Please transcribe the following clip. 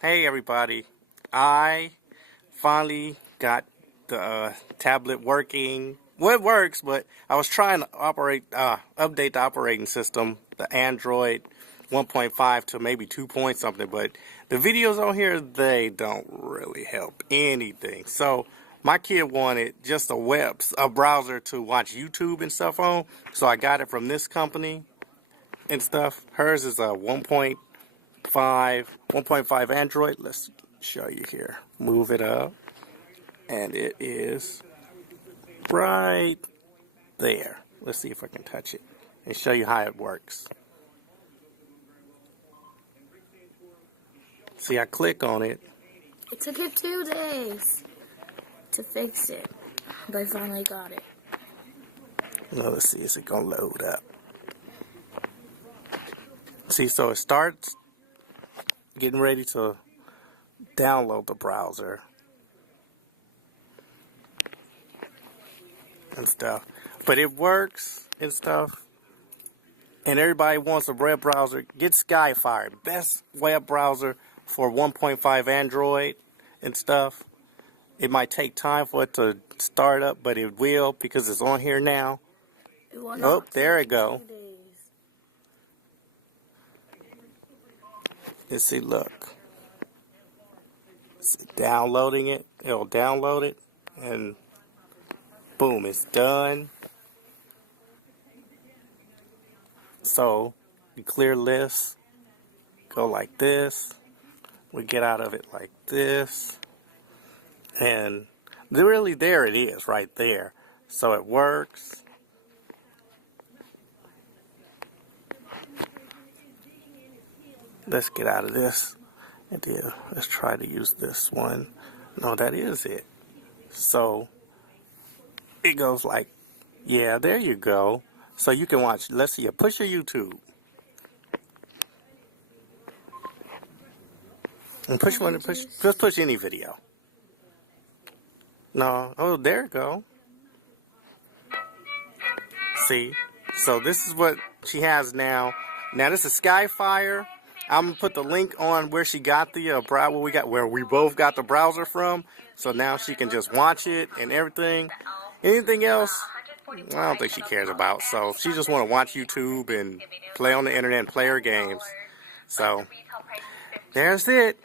Hey everybody, I finally got the tablet working. Well, it works, but I was trying to update the operating system, the Android 1.5 to maybe 2 point something, but the videos on here, they don't really help anything. So my kid wanted just a browser to watch YouTube and stuff on, so I got it from this company and stuff. Hers is a 1.5 Android. Let's show you here. Move it up, and it is right there. Let's see if I can touch it and show you how it works. See, I click on it. It took it 2 days to fix it, but I finally got it. Now let's see, is it gonna load up? See, so it starts getting ready to download the browser and stuff, but it works and stuff, and everybody wants a web browser. Get Skyfire, best web browser for 1.5 Android and stuff. It might take time for it to start up, but it will because it's on here now. Oh, there it go. Let's see, look. It's downloading it. It'll download it, and boom, it's done. So, you clear list, go like this. We get out of it like this. And really, there it is, right there. So it works. Let's get out of this. And then let's try to use this one. No, that is it. So it goes like, yeah, there you go. So you can watch, let's see, push your YouTube. And just push any video. No, oh, there you go. See, so this is what she has now. Now this is Skyfire. I'm gonna put the link on where she got the where we both got the browser from. So now she can just watch it and everything. Anything else, I don't think she cares about. So she just want to watch YouTube and play on the internet and play her games. So there's it.